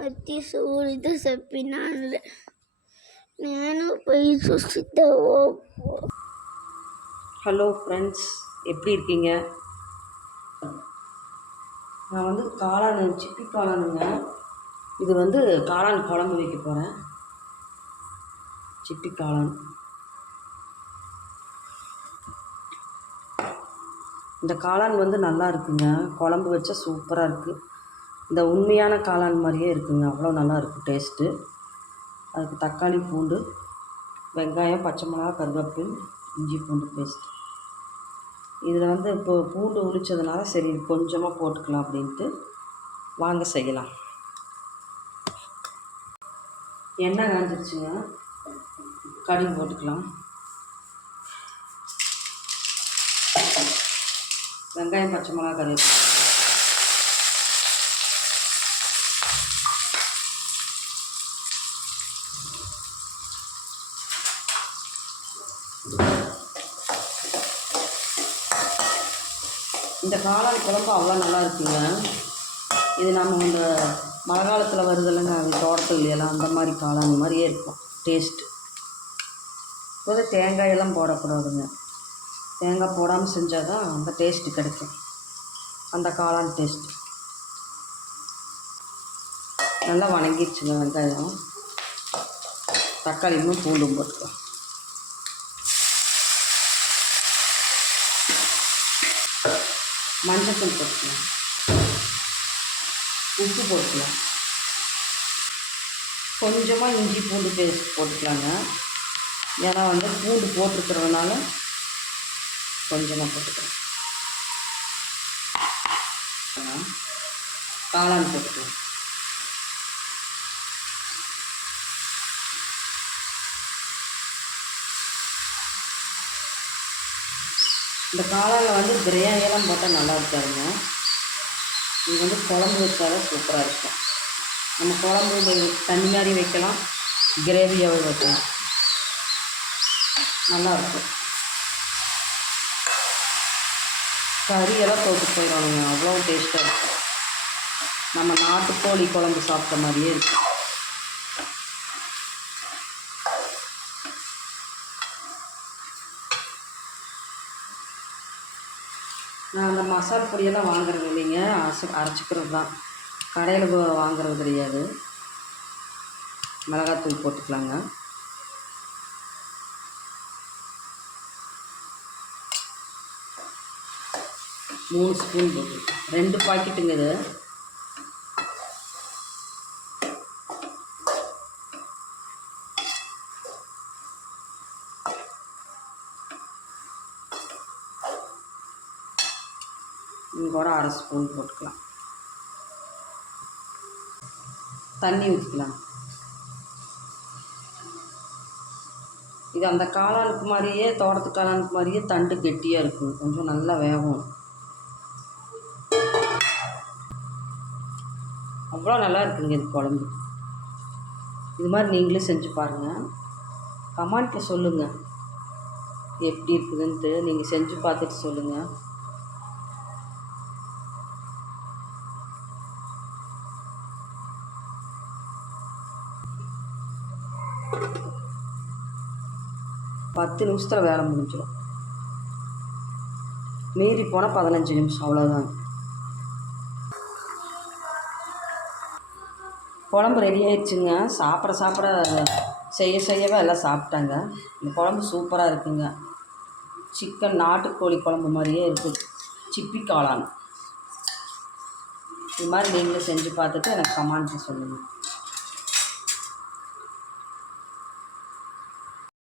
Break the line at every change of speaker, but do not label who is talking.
అతి సూరిత చెప్పినాను నేను పోయి చూస్తావో
ஹலோ ஃப்ரெண்ட்ஸ் எப்படி இருக்கீங்க நான் வந்து காளான் சிப்பி காளானுங்க இது வந்து காளான் குழம்பு வைக்க போகிறேன் சிப்பி காளான் இந்த காளான் வந்து நல்லா இருக்குங்க குழம்பு வச்சா சூப்பராக இருக்குது இந்த உண்மையான காளான் மாதிரியே இருக்குங்க. அவ்வளோ நல்லா இருக்கும் டேஸ்ட்டு. அதுக்கு தக்காளி பூண்டு வெங்காயம் பச்சை மிளகா கருவேப்பில் இஞ்சி பூண்டு பேஸ்ட். இதில் வந்து இப்போ பூண்டு உரிச்சதுனால சரி கொஞ்சமாக போட்டுக்கலாம் அப்படின்ட்டு வாங்க செய்யலாம். எண்ணெய் காஞ்சிருச்சுங்க. கடுகு போட்டுக்கலாம். வெங்காயம் பச்சை மிளகா கருவேப்பிலை. இந்த காளான் குழம்பு அவ்வளோ நல்லா இருக்குங்க. இது நம்ம இந்த மழை காலத்தில் வருதில்லைங்க அது தோட்டத்துலையெல்லாம் அந்த மாதிரி காளான் மாதிரியே இருக்கும். டேஸ்ட்டு இப்போ தேங்காயெல்லாம் போடக்கூடாதுங்க. தேங்காய் போடாமல் செஞ்சால் தான் அந்த டேஸ்ட்டு கிடைக்கும். அந்த காளான் டேஸ்ட்டு நல்லா வணங்கிடுச்சுங்க வெங்காயம். தக்காளியும் பூண்டும் போட்டுக்கலாம். மஞ்சத்தூள் போட்டுக்கலாம். உப்பு போட்டுக்கலாம். கொஞ்சமாக இஞ்சி பூண்டு பேஸ்ட் போட்டுக்கலாங்க. ஏன்னா வந்து பூண்டு போட்டிருக்கிறதுனால கொஞ்சமாக போட்டுக்கலாம். காளான் போட்டுக்கலாம். இந்த காளானில் வந்து பிரியாணியெல்லாம் போட்டால் நல்லா இருக்காதுங்க. இது வந்து குழம்பு வச்சாலும் சூப்பராக இருக்கும். நம்ம குழம்பு தண்ணி மாதிரி வைக்கலாம். கிரேவியாகவும் வைக்கலாம். நல்லாயிருக்கும் கறியெல்லாம் தோற்று போயிடணுங்க அவ்வளோ டேஸ்ட்டாக இருக்கும். நம்ம நாட்டுக்கோழி குழம்பு சாப்பிட்ட மாதிரியே இருக்கும். நான் அந்த மசால் பொடியெல்லாம் வாங்குறது இல்லைங்க. அரைச்சி அரைச்சிக்கிறது தான் கடையில் போ- வாங்குறது கிடையாது. மிளகாத்தூள் போட்டுக்கலாங்க. மூணு ஸ்பூன் போட்டு ரெண்டு பாக்கெட்டுங்க இது. இங்கே கூட அரை ஸ்பூன் போட்டுக்கலாம். தண்ணி ஊற்றிக்கலாம் இது அந்த காளானுக்கு மாதிரியே தோட்டத்து காளானுக்கு மாதிரியே தண்டு கெட்டியாக இருக்கும். கொஞ்சம் நல்லா வேகும். அவ்வளோ நல்லா இருக்குங்க இது குழம்பு. இது மாதிரி நீங்களும் செஞ்சு பாருங்கள் கமெண்ட்டில் சொல்லுங்கள் எப்படி இருக்குதுன்ட்டு நீங்கள் செஞ்சு பார்த்துட்டு சொல்லுங்கள் பத்து நிமிஷத்தில் வேலை முடிஞ்சிடும் மீறி போனால் பதினஞ்சு நிமிஷம் அவ்வளோதான் குழம்பு ரெடி ஆயிடுச்சுங்க. சாப்பிட சாப்பிட செய்ய செய்யவே எல்லாம் சாப்பிட்டாங்க. இந்த குழம்பு சூப்பராக இருக்குங்க. சிக்கன் நாட்டுக்கோழி குழம்பு மாதிரியே இருக்குது சிப்பி காளான். இது மாதிரி நீங்களும் செஞ்சு பார்த்துட்டு எனக்கு கமெண்ட்டில் சொல்லுங்கள்